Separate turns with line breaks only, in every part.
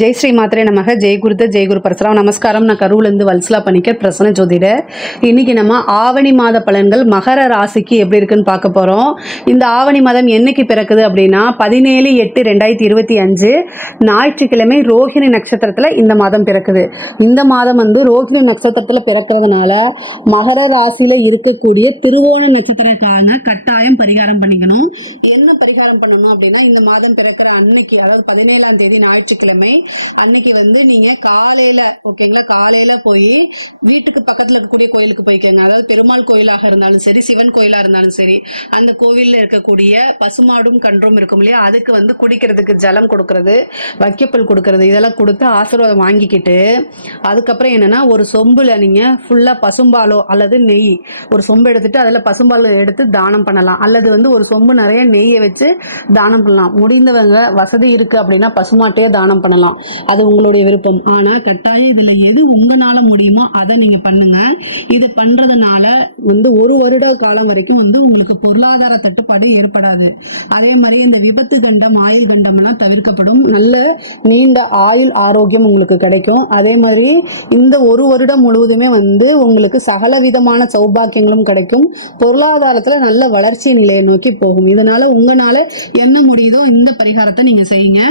ஜெய் ஸ்ரீ மாத்திரை நமக. ஜெய் குருத்த ஜெய் குரு பரசுராம். நமஸ்காரம். நான் கரூர்லேருந்து வல்சலா பண்ணிக்க பிரசன்ன ஜோதிடர் இன்னைக்கு நம்ம ஆவணி மாத பலன்கள் மகர ராசிக்கு எப்படி இருக்குன்னு பார்க்க போகிறோம் இந்த ஆவணி மாதம் என்னைக்கு பிறக்குது அப்படின்னா பதினேழு எட்டு ரெண்டாயிரத்தி இருபத்தி அஞ்சு ஞாயிற்றுக்கிழமை ரோஹிணி நட்சத்திரத்தில் இந்த மாதம் பிறக்குது. இந்த மாதம் வந்து ரோஹிணி நட்சத்திரத்தில் பிறக்கிறதுனால மகர ராசியில் இருக்கக்கூடிய திருவோண நட்சத்திரக்கான கட்டாயம் பரிகாரம் பண்ணிக்கணும். என்ன பரிகாரம் பண்ணணும் அப்படின்னா இந்த மாதம் பிறக்கிற அன்னைக்கு அதாவது பதினேழாம் தேதி ஞாயிற்றுக்கிழமை அன்னைக்கு வந்து நீங்க காலையில ஓகேங்களா காலையில போய் வீட்டுக்கு பக்கத்துல இருக்கக்கூடிய கோயிலுக்கு போய்க்கோங்க. அதாவது பெருமாள் கோயிலாக இருந்தாலும் சரி சிவன் கோயிலா இருந்தாலும் சரி அந்த கோவில்ல இருக்கக்கூடிய பசுமாடும் கன்றும் இருக்கும் இல்லையா? அதுக்கு வந்து குடிக்கிறதுக்கு ஜலம் கொடுக்கறது வைக்கப்பல் கொடுக்கறது இதெல்லாம் கொடுத்து ஆசீர்வாதம் வாங்கிக்கிட்டு அதுக்கப்புறம் என்னன்னா ஒரு சொம்புல நீங்க ஃபுல்லா பசும்பாலோ அல்லது நெய் ஒரு சொம்பு எடுத்துட்டு அதுல பசும்பால் எடுத்து தானம் பண்ணலாம். அல்லது வந்து ஒரு சொம்பு நிறைய நெய்யை வச்சு தானம் பண்ணலாம். முடிந்தவங்க வசதி இருக்கு அப்படின்னா பசுமாட்டையே தானம் பண்ணலாம். அது உங்களுடைய விருப்பம். ஆனால் கட்டாயம் இதில் எது உங்களால முடியுமோ அதை நீங்க பண்ணுங்க. இது பண்றதுனால வந்து ஒரு வருட காலம் வரைக்கும் வந்து உங்களுக்கு பொருளாதார தட்டுப்பாடு ஏற்படாது. அதே மாதிரி இந்த விபத்து கண்டம் ஆயுள் கண்டம் எல்லாம் தவிர்க்கப்படும். நல்ல நீண்ட ஆயுள் ஆரோக்கியம் உங்களுக்கு கிடைக்கும். அதே மாதிரி இந்த ஒரு வருடம் முழுவதுமே வந்து உங்களுக்கு சகல விதமான சௌபாக்கியங்களும் கிடைக்கும். பொருளாதாரத்துல நல்ல வளர்ச்சி நிலையை நோக்கி போகும். இதனால உங்களால என்ன முடியுதோ இந்த பரிகாரத்தை நீங்க செய்யுங்க.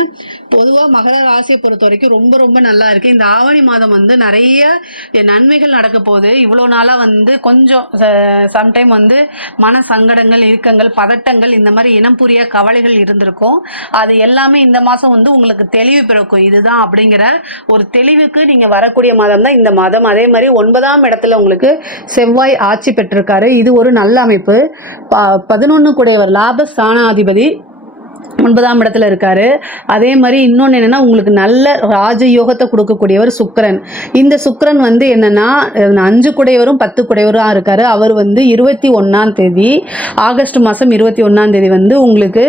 பொதுவா மகர ராசி ராசியை பொறுத்த வரைக்கும் ரொம்ப ரொம்ப நல்லா இருக்கு. இந்த ஆவணி மாதம் வந்து நிறைய நன்மைகள் நடக்க போகுது. இவ்வளோ நாளா வந்து கொஞ்சம் சம்டைம் வந்து மன சங்கடங்கள் இறுக்கங்கள் பதட்டங்கள் இந்த மாதிரி இனம் புரிய கவலைகள் இருந்திருக்கும். அது எல்லாமே இந்த மாதம் வந்து உங்களுக்கு தெளிவு பிறக்கும். இதுதான் அப்படிங்கிற ஒரு தெளிவுக்கு நீங்க வரக்கூடிய மாதம் தான் இந்த மாதம். அதே மாதிரி ஒன்பதாம் இடத்துல உங்களுக்கு செவ்வாய் ஆட்சி பெற்றிருக்காரு. இது ஒரு நல்ல அமைப்பு. பதினொன்று கூடையவர் லாப ஸ்தானாதிபதி ஒன்பதாம் இடத்துல இருக்காரு. அதே மாதிரி இன்னொன்று என்னன்னா உங்களுக்கு நல்ல ராஜயோகத்தை கொடுக்கக்கூடியவர் சுக்கரன். இந்த சுக்கரன் வந்து என்னன்னா அஞ்சு குடையவரும் பத்து குடையவரும் இருக்காரு. அவர் வந்து இருபத்தி ஒன்னாம் தேதி ஆகஸ்ட் மாதம் இருபத்தி ஒன்னாம் தேதி வந்து உங்களுக்கு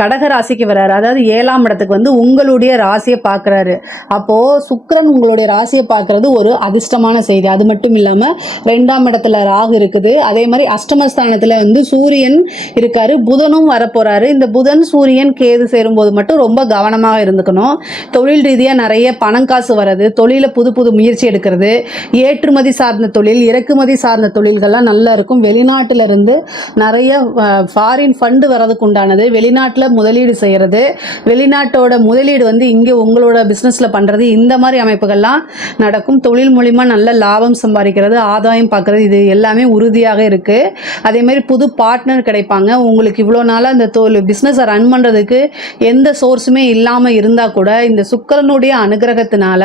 கடக ராசிக்கு வர்றாரு அதாவது ஏழாம் இடத்துக்கு வந்து உங்களுடைய ராசியை பார்க்குறாரு அப்போ சுக்கரன் உங்களுடைய ராசியை பார்க்கறது ஒரு அதிர்ஷ்டமான செய்தி. அது மட்டும் இல்லாமல் ரெண்டாம் இடத்துல ராகு இருக்குது. அதே மாதிரி அஷ்டமஸ்தானத்தில் வந்து சூரியன் இருக்காரு. புதனும் வரப்போறாரு. இந்த புதன் சூரியன் கேது சேரும்போது மட்டும் ரொம்ப கவனமாக இருந்துக்கணும். தொழில் ரீதியாக நிறைய பணம் காசு வர்றது தொழிலில் புது புது முயற்சி எடுக்கிறது ஏற்றுமதி சார்ந்த தொழில் இறக்குமதி சார்ந்த தொழில்கள்லாம் நல்லா இருக்கும். வெளிநாட்டிலிருந்து நிறைய ஃபாரின் ஃபண்டு வர்றதுக்கு உண்டானது. வெளிநாட்டில் முதலீடு செய்கிறது வெளிநாட்டோட முதலீடு வந்து இங்கே உங்களோட பிஸ்னஸில் பண்ணுறது இந்த மாதிரி அமைப்புகள்லாம் நடக்கும். தொழில் மூலிமா நல்ல லாபம் சம்பாதிக்கிறது ஆதாயம் பார்க்குறது இது எல்லாமே உறுதியாக இருக்குது அதே மாதிரி புது பார்ட்னர் கிடைப்பாங்க. உங்களுக்கு இவ்வளோ நாளாக அந்த தொழில் பிஸ்னஸை ரன் பண்ணுறதுக்கு எந்த சோர்ஸுமே இல்லாமல் இருந்தால் கூட இந்த சுக்கிரனுடைய அனுகிரகத்தினால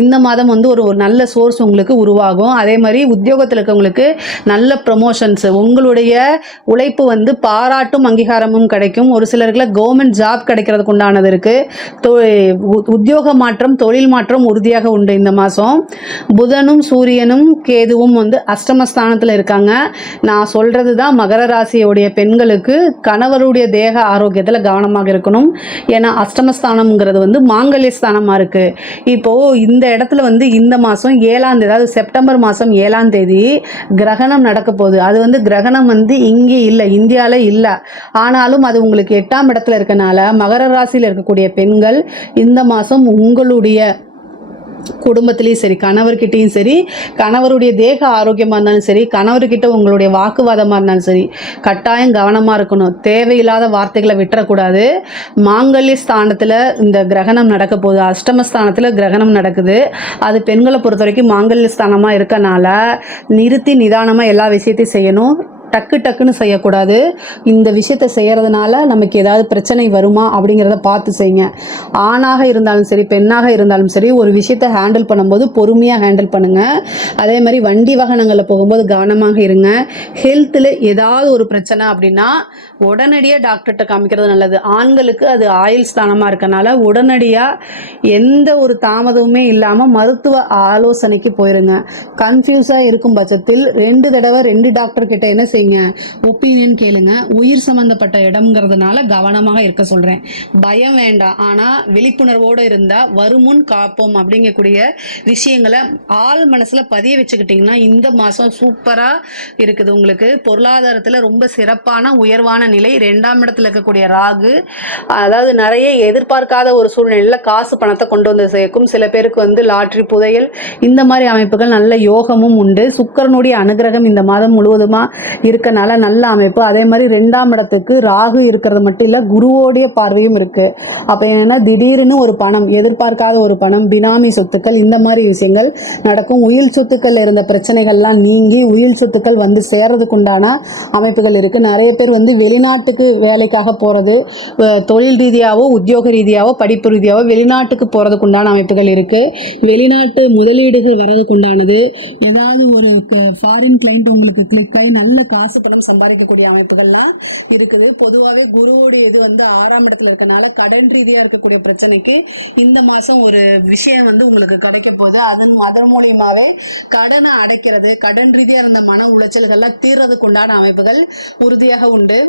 இந்த மாதம் வந்து ஒரு ஒரு நல்ல சோர்ஸ் உங்களுக்கு உருவாகும். அதே மாதிரி உத்தியோகத்தில் இருக்கவங்களுக்கு நல்ல ப்ரொமோஷன்ஸ் உங்களுடைய உழைப்பு வந்து பாராட்டும் அங்கீகாரமும் கிடைக்கும். ஒரு சிலருக்குலாம் கவர்மெண்ட் ஜாப் கிடைக்கிறதுக்கு உண்டானது இருக்குது உத்தியோக மாற்றம் தொழில் மாற்றம் உறுதியாக உண்டு இந்த மாதம் புதனும் சூரியனும் கேதுவும் வந்து அஷ்டமஸ்தானத்தில் இருக்காங்க. நான் சொல்கிறது தான் மகர ராசியுடைய பெண்களுக்கு கணவருடைய தேக ஆரோக்கியத்தில் கவனம் கவனமாக இருக்கணும். ஏன்னா அஷ்டமஸ்தானம்ங்கிறது வந்து மாங்கல்ய ஸ்தானமாக இருக்குது இப்போது இந்த இடத்துல வந்து இந்த மாதம் ஏழாம் தேதி அதாவது செப்டம்பர் மாதம் ஏழாம் தேதி கிரகணம் நடக்க போகுது. அது வந்து கிரகணம் வந்து இங்கே இல்லை இந்தியாவில் இல்லை. ஆனாலும் அது உங்களுக்கு எட்டாம் இடத்துல இருக்கனால மகர ராசியில் இருக்கக்கூடிய பெண்கள் இந்த மாதம் உங்களுடைய குடும்பத்திலையும் சரி கணவர்கிட்டையும் சரி கணவருடைய தேக ஆரோக்கியமாக இருந்தாலும் சரி கணவர்கிட்ட உங்களுடைய வாக்குவாதமாக இருந்தாலும் சரி கட்டாயம் கவனமாக இருக்கணும். தேவையில்லாத வார்த்தைகளை விட்டுறக்கூடாது. மாங்கல்ய ஸ்தானத்தில் இந்த கிரகணம் நடக்க போகுது. அஷ்டமஸ்தானத்தில் கிரகணம் நடக்குது. அது பெண்களை பொறுத்த வரைக்கும் மாங்கல்ய ஸ்தானமாக இருக்கனால நிறுத்தி நிதானமாக எல்லா விஷயத்தையும் செய்யணும். டக்கு டக்குன்னு செய்யக்கூடாது. இந்த விஷயத்தை செய்கிறதுனால நமக்கு ஏதாவது பிரச்சனை வருமா அப்படிங்கிறத பார்த்து செய்யுங்க. ஆணாக இருந்தாலும் சரி பெண்ணாக இருந்தாலும் சரி ஒரு விஷயத்தை ஹேண்டில் பண்ணும்போது பொறுமையாக ஹேண்டில் பண்ணுங்கள் அதே மாதிரி வண்டி வாகனங்களில் போகும்போது கவனமாக இருங்க. ஹெல்த்தில் ஏதாவது ஒரு பிரச்சனை அப்படின்னா உடனடியாக டாக்டர்கிட்ட காமிக்கிறது நல்லது. ஆண்களுக்கு அது ஆயுள் ஸ்தானமாக இருக்கனால உடனடியாக எந்த ஒரு தாமதமுமே இல்லாமல் மருத்துவ ஆலோசனைக்கு போயிருங்க. கன்ஃபியூஸாக இருக்கும் பட்சத்தில் ரெண்டு தடவை ரெண்டு டாக்டர்கிட்ட என்ன என்ன செய்யுங்க. ஒப்பீனியன் கேளுங்க. உயிர் சம்பந்தப்பட்ட இடம்ங்கிறதுனால கவனமாக இருக்க சொல்றேன். பயம் வேண்டாம். ஆனா விழிப்புணர்வோடு இருந்தா வருமுன் காப்போம் அப்படிங்கக்கூடிய விஷயங்களை ஆள் மனசுல பதிய வச்சுக்கிட்டீங்கன்னா இந்த மாசம் சூப்பரா இருக்குது உங்களுக்கு. பொருளாதாரத்துல ரொம்ப சிறப்பான உயர்வான நிலை. ரெண்டாம் இடத்துல இருக்கக்கூடிய ராகு அதாவது நிறைய எதிர்பார்க்காத ஒரு சூழ்நிலையில காசு பணத்தை கொண்டு வந்து சேர்க்கும். சில பேருக்கு வந்து லாட்ரி புதையல் இந்த மாதிரி அமைப்புகள் நல்ல யோகமும் உண்டு. சுக்கரனுடைய அனுகிரகம் இந்த மாதம் முழுவதுமா இருக்கனால நல்ல அமைப்பு. அதே மாதிரி ரெண்டாம் இடத்துக்கு ராகு இருக்கிறது மட்டும் இல்லை குருவோடைய பார்வையும் இருக்கு. அப்ப என்னன்னா திடீர்னு ஒரு பணம் எதிர்பார்க்காத ஒரு பணம் பினாமி சொத்துக்கள் இந்த மாதிரி விஷயங்கள் நடக்கும். உயில் சொத்துக்கள் இருந்த பிரச்சனைகள்லாம் நீங்கி உயில் சொத்துக்கள் வந்து சேர்றதுக்கு உண்டான அமைப்புகள் இருக்கு. நிறைய பேர் வந்து வெளிநாட்டுக்கு வேலைக்காக போறது தொழில் ரீதியாவோ உத்தியோக ரீதியாவோ படிப்பு ரீதியாவோ வெளிநாட்டுக்கு போறதுக்கு உண்டான அமைப்புகள் இருக்கு. வெளிநாட்டு முதலீடுகள் வர்றதுக்கு உண்டானது ஏதாவது ஒரு ஃபாரின் கிளைண்ட் உங்களுக்கு கிளிக் ஆகி நல்ல காசு பணம் சம்பாதிக்கக்கூடிய அமைப்புகள்லாம் இருக்குது. பொதுவாகவே குருவோடைய இது வந்து ஆறாம் இடத்துல இருக்கனால கடன் ரீதியா இருக்கக்கூடிய பிரச்சனைக்கு இந்த மாசம் ஒரு விஷயம் வந்து உங்களுக்கு கிடைக்க போகுது. அதன் அதன் மூலியமாவே கடனை அடைக்கிறது கடன் ரீதியா இருந்த மன உளைச்சல்கள்லாம் தீர்றதுக்கு உண்டான அமைப்புகள் உறுதியாக உண்டு.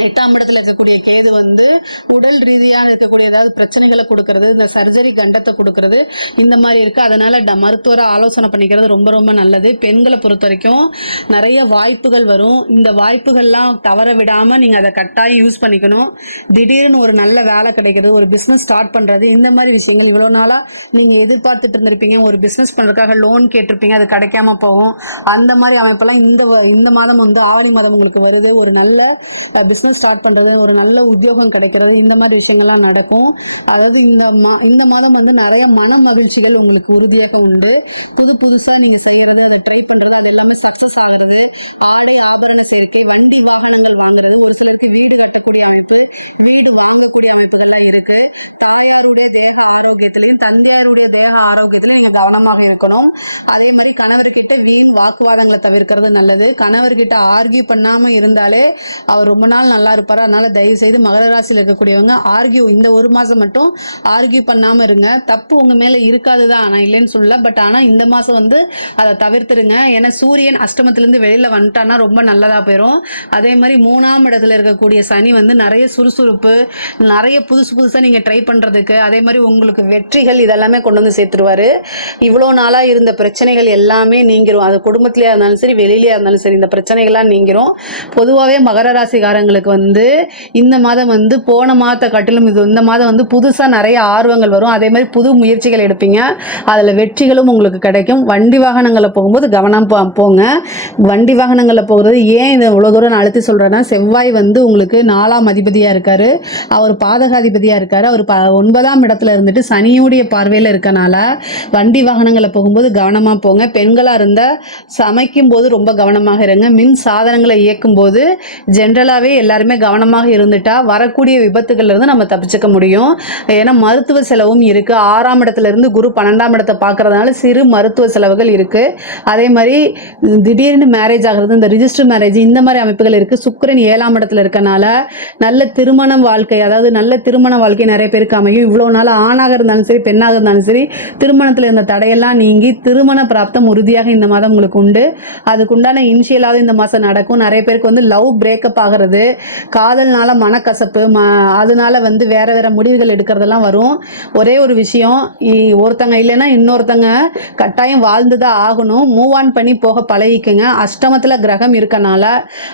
எட்டாம் இடத்துல இருக்கக்கூடிய கேது வந்து உடல் ரீதியாக இருக்கக்கூடிய ஏதாவது பிரச்சனைகளை கொடுக்கறது இந்த சர்ஜரி கண்டத்தை கொடுக்கறது இந்த மாதிரி இருக்கு. அதனால மருத்துவரை ஆலோசனை பண்ணிக்கிறது ரொம்ப ரொம்ப நல்லது. பெண்களை பொறுத்த வரைக்கும் நிறைய வாய்ப்புகள் வரும். இந்த வாய்ப்புகள்லாம் தவற விடாம நீங்க அதை கட்டாயம் யூஸ் பண்ணிக்கணும். திடீர்னு ஒரு நல்ல வேலை கிடைக்கிறது ஒரு பிசினஸ் ஸ்டார்ட் பண்றது இந்த மாதிரி விஷயங்கள் இவ்வளவு நாளா நீங்க எதிர்பார்த்துட்டு இருந்திருப்பீங்க. ஒரு பிசினஸ் பண்றதுக்காக லோன் கேட்டிருப்பீங்க அது கிடைக்காம போகும். அந்த மாதிரி அமைப்பெல்லாம் இந்த வ- இந்த மாதம் வந்து ஆடி மாதம் உங்களுக்கு வருது. ஒரு நல்ல பிசினஸ் ஸ்டார்ட் பண்றது ஒரு நல்ல உத்தியோகம் கிடைக்கிறது இந்த மாதிரி விஷயங்கள்லாம் நடக்கும். அதாவது இந்த மா- இந்த மாதம் வந்து நிறைய மன மகிழ்ச்சிகள் உங்களுக்கு உறுதியாக உண்டு. புது புதுசா நீங்க செய்யறது அதை ட்ரை பண்றது அது எல்லாமே சக்சஸ் ஆகிறது. ஆடு ஆபரண சேர்க்கை வண்டி வாகனங்கள் வாங்குறது ஒரு சிலருக்கு வீடு கட்டக்கூடிய அமைப்பு வீடு வாங்கக்கூடிய அமைப்புகள்லாம் இருக்கு. தாயாருடைய தேக ஆரோக்கியத்திலையும் தந்தையாருடைய தேக ஆரோக்கியத்திலையும் நீங்க கவனமாக இருக்கணும். அதே மாதிரி கணவர்கிட்ட வீண் வாக்குவாதங்களை தவிர்க்கிறது நல்லது. கணவர்கிட்ட ஆர்கியூ பண்ணாம இருந்தாலே அவர் ரொம்ப நாள் நல்லா இருப்பாரு. அதனால தயவு செய்து மகர ராசியில் இருக்கக்கூடியவங்க ஆர்கியூ இந்த ஒரு மாசம் மட்டும் ஆர்கியூ பண்ணாம இருங்க. தப்பு உங்க மேல இருக்காதுதான். ஆனா இல்லைன்னு சொல்லல. பட் ஆனா இந்த மாசம் வந்து அதை தவிர்த்துருங்க. ஏன்னா சூரியன் அஷ்டமத்துல இருந்து வெளியில வந்துட்டானா ரொம்ப நல்லதா போயிடும் அதே மாதிரி மூணாம் இடத்துல இருக்கக்கூடிய சனி வந்து நிறைய சுறுசுறுப்பு நிறைய புதுசு புதுசா நீங்க ட்ரை பண்றதுக்கு அதே மாதிரி உங்களுக்கு வெற்றிகள் இதெல்லாமே கொண்டு வந்து சேர்த்துருவாரு. இவ்வளோ நாளா இருந்த பிரச்சனைகள் எல்லாமே நீங்கிரும். அது குடும்பத்திலேயே இருந்தாலும் சரி வெளியிலேயே இருந்தாலும் சரி இந்த பிரச்சனைகள்லாம் நீங்கிரும். பொதுவாகவே மகர ராசிக்காரங்களுக்கு வந்து இந்த மாதம் வந்து போன மாதத்தை காட்டிலும் இது இந்த மாதம் வந்து புதுசாக நிறைய ஆர்வங்கள் வரும். அதே மாதிரி புது முயற்சிகள் எடுப்பீங்க. அதில் வெற்றிகளும் உங்களுக்கு கிடைக்கும். வண்டி வாகனங்களில் போகும்போது கவனம் போ- போங்க. வண்டி வாகனங்களில் போகிறது ஏன் இதை இவ்வளோ தூரம் நான் அழுத்தி சொல்கிறேன்னா செவ்வாய் வந்து உங்களுக்கு நாலாம் அதிபதியாக இருக்கார். அவர் பாதகாதிபதியாக இருக்கார். அவர் ப ஒன்பதாம் இடத்துல இருந்துட்டு சனியுடைய பார்வையில் இருக்கனால வண்டி வாகனங்களில் போகும்போது கவனமாக போங்க. பெண்களாக இருந்தால் சமைக்கும் போது ரொம்ப கவனமாக இருங்க. மின் சாதனங்களை இயக்கும் போது ஜென்ரலாகவே எல்லாருமே கவனமாக இருந்துட்டா வரக்கூடிய விபத்துகள்ல இருந்து நம்ம தப்பிச்சுக்க முடியும். ஏன்னா மருத்துவ செலவும் இருக்கு. ஆறாம் இடத்துல இருந்து குரு பன்னெண்டாம் இடத்தை பார்க்கறதுனால சிறு மருத்துவ செலவுகள் இருக்கு. அதே மாதிரி திடீர்னு மேரேஜ் ஆகிறது இந்த ரிஜிஸ்டர் மேரேஜ் இந்த மாதிரி அமைப்புகள் இருக்கு. சுக்கிரன் ஏழாம் இடத்துல இருக்கனால நல்ல திருமணம் வாழ்க்கை அதாவது நல்ல திருமண வாழ்க்கை நிறைய பேருக்கு அமையும். இவ்வளவு நாள் ஆணாக இருந்தாலும் சரி பெண்ணாக இருந்தாலும் சரி திருமணத்தில் இருந்த தடையெல்லாம் நீங்கி திருமண பிராப்தம் உறுதியாக இந்த மாதம் உங்களுக்கு உண்டு. அதுக்குண்டான இனிஷியலாவது இந்த மாதம் நடக்கும். நிறைய பேருக்கு வந்து லவ் பிரேக்கப் ஆகிறது காதல்னால மனக்கசப்பு ம அதனால வந்து வேற வேற முடிவுகள் எடுக்கிறதெல்லாம் வரும். ஒரே ஒரு விஷயம் ஒருத்தங்க இல்லைன்னா இன்னொருத்தங்க கட்டாயம் வாழ்ந்து தான் ஆகணும். மூவ் ஆன் பண்ணி போக பழகிக்குங்க. அஷ்டமத்தில் கிரகம் இருக்கனால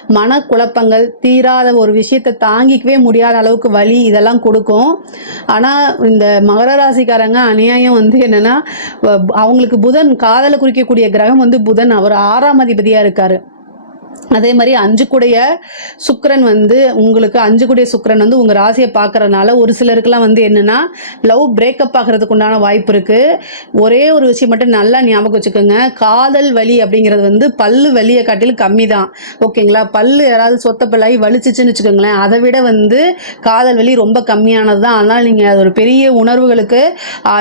மனக்குழப்பங்கள் தீராத ஒரு விஷயத்தை தாங்கிக்கவே முடியாத அளவுக்கு வலி இதெல்லாம் கொடுக்கும். ஆனால் இந்த மகர ராசிக்காரங்க அநியாயம் வந்து என்னன்னா வ- அவங்களுக்கு புதன் காதலை குறிக்கக்கூடிய கிரகம் வந்து புதன். அவர் ஆறாம் அதிபதியாக இருக்காரு. அதே மாதிரி அஞ்சு கூடைய சுக்கரன் வந்து உங்களுக்கு அஞ்சு கூடைய சுக்கரன் வந்து உங்கள் ராசியை பார்க்கறதுனால ஒரு சிலருக்குலாம் வந்து என்னென்னா லவ் பிரேக்கப் ஆகிறதுக்கு உண்டான வாய்ப்பு இருக்குது ஒரே ஒரு விஷயம் மட்டும் நல்லா ஞாபகம் வச்சுக்கோங்க. காதல் வலி அப்படிங்கிறது வந்து பல்லு வலியை காட்டிலும் கம்மி தான் ஓகேங்களா? பல்லு யாராவது சொத்த பல்லாகி வலிச்சிச்சுன்னு வச்சுக்கோங்களேன். அதை விட வந்து காதல் வலி ரொம்ப கம்மியானது தான் அதனால் நீங்கள் அது ஒரு பெரிய உணர்வுகளுக்கு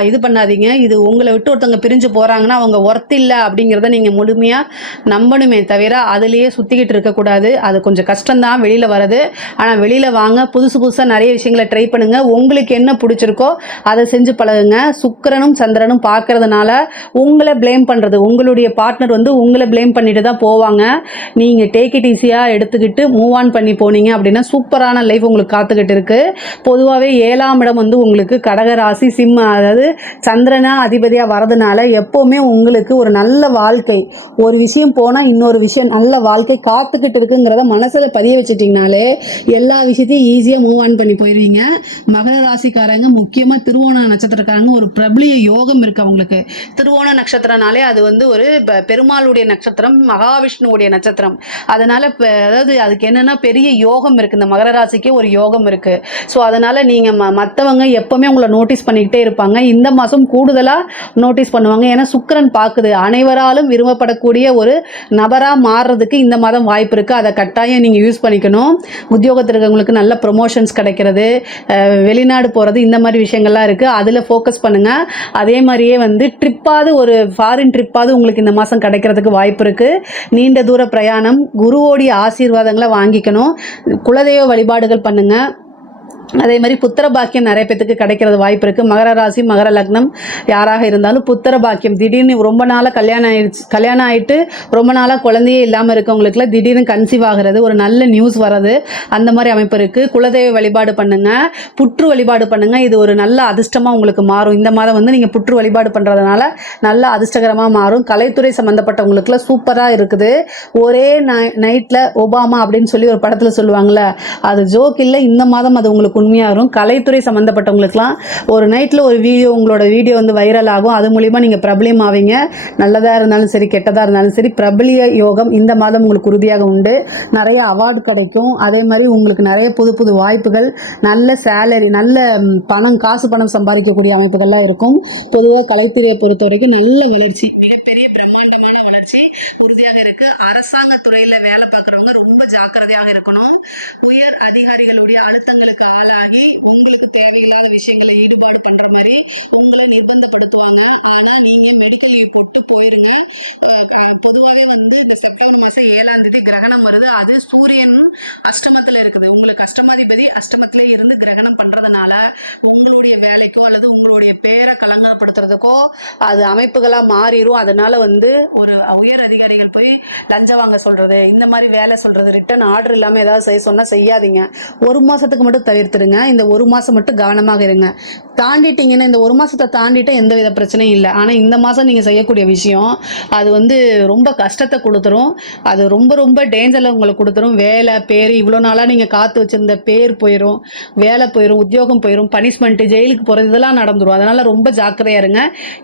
இது பண்ணாதீங்க. இது உங்களை விட்டு ஒருத்தவங்க பிரிஞ்சு போகிறாங்கன்னா அவங்க ஒர்த் இல்லை அப்படிங்கிறத நீங்கள் முழுமையாக நம்பணுமே தவிர அதுலேயே சுற்றிக்கிட்டு இருக்கக்கூடாது அது கொஞ்சம் கஷ்டம்தான் வெளியில் வரது ஆனால் வெளியில் வாங்க புதுசு புதுசாக நிறைய விஷயங்களை ட்ரை பண்ணுங்கள் உங்களுக்கு என்ன பிடிச்சிருக்கோ அதை செஞ்சு பழகுங்க. சுக்கரனும் சந்திரனும் பார்க்கறதுனால உங்களை ப்ளேம் பண்ணுறது உங்களுடைய பார்ட்னர் வந்து உங்களை ப்ளேம் பண்ணிட்டு தான் போவாங்க. நீங்கள் டேக் இட் ஈஸியாக எடுத்துக்கிட்டு மூவ் ஆன் பண்ணி போனீங்க அப்படின்னா சூப்பரான லைஃப் உங்களுக்கு காத்துக்கிட்டு இருக்குது பொதுவாகவே ஏழாம் இடம் வந்து உங்களுக்கு கடகராசி சிம்ம அதாவது சந்திரனா அதிபதியாக வரதுனால எப்போவுமே உங்களுக்கு ஒரு நல்ல வாழ்க்கை. ஒரு விஷயம் போனால் இன்னொரு விஷயம் நல்ல வாழ்க்கை காத்துக்கிட்டு இருக்குங்கிறத மனசில் பதிய வச்சுட்டீங்கனாலே எல்லா விஷயத்தையும் ஈஸியாக மூவ் ஆன் பண்ணி போயிடுவீங்க மகர ராசிக்காரங்க முக்கியமாக திருவோண நட்சத்திரக்காரங்க ஒரு பிரபலிய யோகம் இருக்கு அவங்களுக்கு. திருவோண நட்சத்திரனாலே அது வந்து ஒரு பெருமாளுடைய நட்சத்திரம் மகாவிஷ்ணுவுடைய நட்சத்திரம். அதனால அதாவது அதுக்கு என்னன்னா பெரிய யோகம் இருக்கு. இந்த மகர ராசிக்கே ஒரு யோகம் இருக்கு. ஸோ அதனால நீங்க ம- மத்தவங்க எப்பவுமே உங்களை நோட்டீஸ் பண்ணிக்கிட்டே இருப்பாங்க. இந்த மாசம் கூடுதலா நோட்டீஸ் பண்ணுவாங்க. ஏன்னா சுக்கரன் பார்க்குது. அனைவராலும் விரும்பப்படக்கூடிய ஒரு நபரா மாறுறதுக்கு இந்த மாதம் வாய்ப்பு இருக்குது அதை கட்டாயம் நீங்கள் யூஸ் பண்ணிக்கணும். உத்தியோகத்தில் இருக்கவங்களுக்கு நல்ல ப்ரொமோஷன்ஸ் கிடைக்கிறது. வெளிநாடு போகிறது இந்த மாதிரி விஷயங்கள்லாம் இருக்குது அதில் ஃபோக்கஸ் பண்ணுங்கள் அதே மாதிரியே வந்து ட்ரிப்பாவது ஒரு ஃபாரின் ட்ரிப்பாவது உங்களுக்கு இந்த மாதம் கிடைக்கிறதுக்கு வாய்ப்பு இருக்குது நீண்ட தூர பிரயாணம் குருவோடைய ஆசீர்வாதங்களை வாங்கிக்கணும். குலதெய்வ வழிபாடுகள் பண்ணுங்கள் அதே மாதிரி புத்திர பாக்கியம் நிறைய பேத்துக்கு கிடைக்கிறது வாய்ப்பு இருக்குது மகர ராசி மகர லக்னம் யாராக இருந்தாலும் புத்திர பாக்கியம். திடீர்னு ரொம்ப நாளாக கல்யாணம் ஆயிடுச்சு கல்யாணம் ஆயிட்டு ரொம்ப நாளாக குழந்தையே இல்லாமல் இருக்கவங்களுக்குலாம் திடீர்னு கன்சீவ் ஆகிறது ஒரு நல்ல நியூஸ் வர்றது அந்த மாதிரி அமைப்பு இருக்குது குலதெய்வ வழிபாடு பண்ணுங்கள் புற்று வழிபாடு பண்ணுங்கள் இது ஒரு நல்ல அதிர்ஷ்டமாக உங்களுக்கு மாறும். இந்த மாதம் வந்து நீங்கள் புற்று வழிபாடு பண்ணுறதுனால நல்ல அதிர்ஷ்டகரமாக மாறும். கலைத்துறை சம்மந்தப்பட்டவங்களுக்குலாம் சூப்பராக இருக்குது. ஒரே நைட்டில் ஒபாமா அப்படின்னு சொல்லி ஒரு படத்தில் சொல்லுவாங்கள்ல அது ஜோக் இல்லை இந்த மாதம் அது உங்களுக்கு உண்மையாக வரும். கலைத்துறை சம்மந்தப்பட்டவங்களுக்குலாம் ஒரு நைட்டில் ஒரு வீடியோ உங்களோட வீடியோ வந்து வைரல் ஆகும். அது மூலிமா நீங்கள் பிரபலியம் ஆவீங்க. நல்லதாக இருந்தாலும் சரி கெட்டதாக இருந்தாலும் சரி பிரபலிய யோகம் இந்த மாதம் உங்களுக்கு உறுதியாக உண்டு. நிறைய அவார்டு கிடைக்கும். அதே மாதிரி உங்களுக்கு நிறைய புது புது வாய்ப்புகள் நல்ல சேலரி நல்ல பணம் காசு பணம் சம்பாதிக்கக்கூடிய அமைப்புகள்லாம் இருக்கும். பொதுவாக கலைத்துறையை பொறுத்த வரைக்கும் நல்ல வளர்ச்சி மிகப்பெரிய பிரம்மாண்டமான வளர்ச்சி. உறுதியாக இருக்கு. அரசாங்க துறையில வேலை பார்க்குறவங்க ரொம்ப ஜாக்கிரதையாக இருக்கணும். உயர் அதிகாரிகளுடைய அழுத்தங்களுக்கு ஆளாகி உங்களுக்கு தேவையில்லாத விஷயங்களை ஈடுபாடு பண்ற மாதிரி உங்களை நிர்பந்தப்படுத்துவாங்க. ஆனா நீங்க படுக்கையை போட்டு போயிருங்க. பொதுவாகவே வந்து இந்த செப்டம்பர் மாசம் ஏழாம் தேதி கிரகணம் வருது. அது சூரியன் அஷ்டமத்துல இருக்குது. உங்களுக்கு அஷ்டமாதிபதி அஷ்டமத்திலே இருந்து கிரகணம் பண்றதுனால உங்களுடைய வேலைக்கோ அல்லது உங்களுடைய பேரை கலங்கப்படுத்துறதுக்கோ அது அமைப்புகளா மாறிடும் அதனால வந்து ஒரு லஞ்சம் வாங்க சொல்றது இந்த மாதிரி வேலை சொல்றது ரிட்டர்ன் ஆர்டர் இல்லாம ஏதாவது செய்ய சொன்னா செய்யாதீங்க. ஒரு மாசத்துக்கு மட்டும் தவிர்த்துருங்க இந்த ஒரு மாசம் மட்டும் கவனமாக இருங்க. தாண்டிட்டீங்கன்னா இந்த ஒரு மாசத்தை தாண்டிட்டு எந்த வித பிரச்சனையும் இல்லை. ஆனா இந்த மாசம் நீங்க செய்யக்கூடிய விஷயம் அது வந்து ரொம்ப கஷ்டத்தை கொடுத்துரும். அது ரொம்ப ரொம்ப டேஞ்சரில் உங்களுக்கு கொடுத்துரும். வேலை பேர் இவ்வளோ நாளாக நீங்கள் காத்து வச்சிருந்த பேர் போயிடும் வேலை போயிடும் உத்தியோகம் போயிடும் பனிஷ்மெண்ட்டு ஜெயிலுக்கு போறது இதெல்லாம் நடந்துடும் அதனால ரொம்ப ஜாக்கிரதையா இருங்க.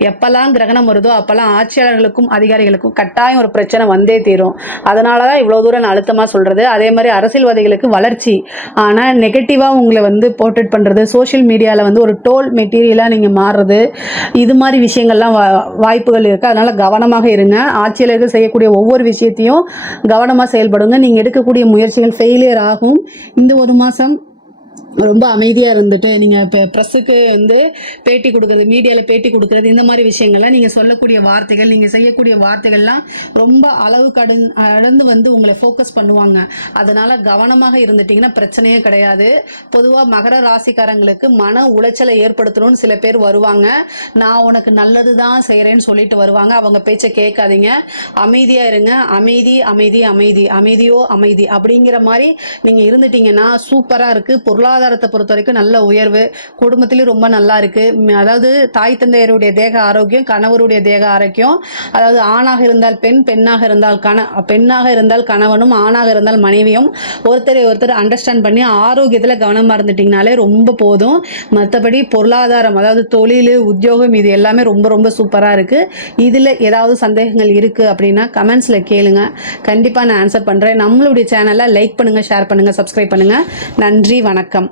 எப்பெல்லாம் கிரகணம் வருதோ அப்பெல்லாம் ஆட்சியாளர்களுக்கும் அதிகாரிகளுக்கும் கட்டாயம் ஒரு பிரச்சனை வந்தே தீரும். அதனால தான் இவ்வளோ தூரம் நான் அழுத்தமாக சொல்கிறது அதே மாதிரி அரசியல்வாதிகளுக்கு வளர்ச்சி. ஆனால் நெகட்டிவாக உங்களை வந்து போர்ட்ரேட் பண்ணுறது சோஷியல் மீடியாவில் வந்து ஒரு டோல் மெட்டீரியலாக நீங்கள் மாறுறது இது மாதிரி விஷயங்கள்லாம் வா- வாய்ப்புகள் இருக்குது அதனால் கவனமாக இருங்க. ஆட்சியாளர்கள் செய்யக்கூடிய ஒவ்வொரு விஷயத்தையும் கவனமாக செயல்படுங்க. நீங்கள் எடுக்கக்கூடிய முயற்சிகள் ஃபெயிலியர் ஆகும். இந்த ஒரு மாதம் ரொம்ப அமைதியாக இருந்துட்டு நீங்கள் இப்போ ப்ரெஸ்ஸுக்கு வந்து பேட்டி கொடுக்குறது மீடியாவில் பேட்டி கொடுக்குறது இந்த மாதிரி விஷயங்கள்லாம் நீங்கள் சொல்லக்கூடிய வார்த்தைகள் நீங்கள் செய்யக்கூடிய வார்த்தைகள்லாம் ரொம்ப அளவு கடன் கடந்து வந்து உங்களை ஃபோக்கஸ் பண்ணுவாங்க. அதனால் கவனமாக இருந்துட்டிங்கன்னா பிரச்சனையே கிடையாது. பொதுவாக மகர ராசிக்காரங்களுக்கு மன உளைச்சலை ஏற்படுத்தணும்னு சில பேர் வருவாங்க. நான் உனக்கு நல்லது தான் செய்கிறேன்னு சொல்லிட்டு வருவாங்க. அவங்க பேச்சை கேட்காதீங்க. அமைதியாக இருங்க. அமைதி அமைதி அமைதி. அமைதியோ அமைதி அப்படிங்கிற மாதிரி நீங்கள் இருந்துட்டீங்கன்னா சூப்பராக இருக்குது பொருளாதாரத்தை பொறுத்த வரைக்கும் நல்ல உயர்வு. குடும்பத்திலையும் ரொம்ப நல்லா இருக்குது அதாவது தாய் தந்தையருடைய தேக ஆரோக்கியம் கணவருடைய தேக ஆரோக்கியம். அதாவது ஆணாக இருந்தால் பெண் பெண்ணாக இருந்தால் கண பெண்ணாக இருந்தால் கணவனும் ஆணாக இருந்தால் மனைவியும். ஒருத்தரை ஒருத்தர் அண்டர்ஸ்டாண்ட் பண்ணி ஆரோக்கியத்தில் கவனமாக இருந்துட்டிங்கனாலே ரொம்ப போதும். மற்றபடி பொருளாதாரம் அதாவது தொழில் உத்தியோகம் இது எல்லாமே ரொம்ப ரொம்ப சூப்பராக இருக்குது இதில் ஏதாவது சந்தேகங்கள் இருக்குது அப்படின்னா கமெண்ட்ஸில் கேளுங்க. கண்டிப்பாக நான் ஆன்சர் பண்ணுறேன் நம்மளுடைய சேனலை லைக் பண்ணுங்கள் ஷேர் பண்ணுங்கள் சப்ஸ்கிரைப் பண்ணுங்கள் நன்றி வணக்கம்.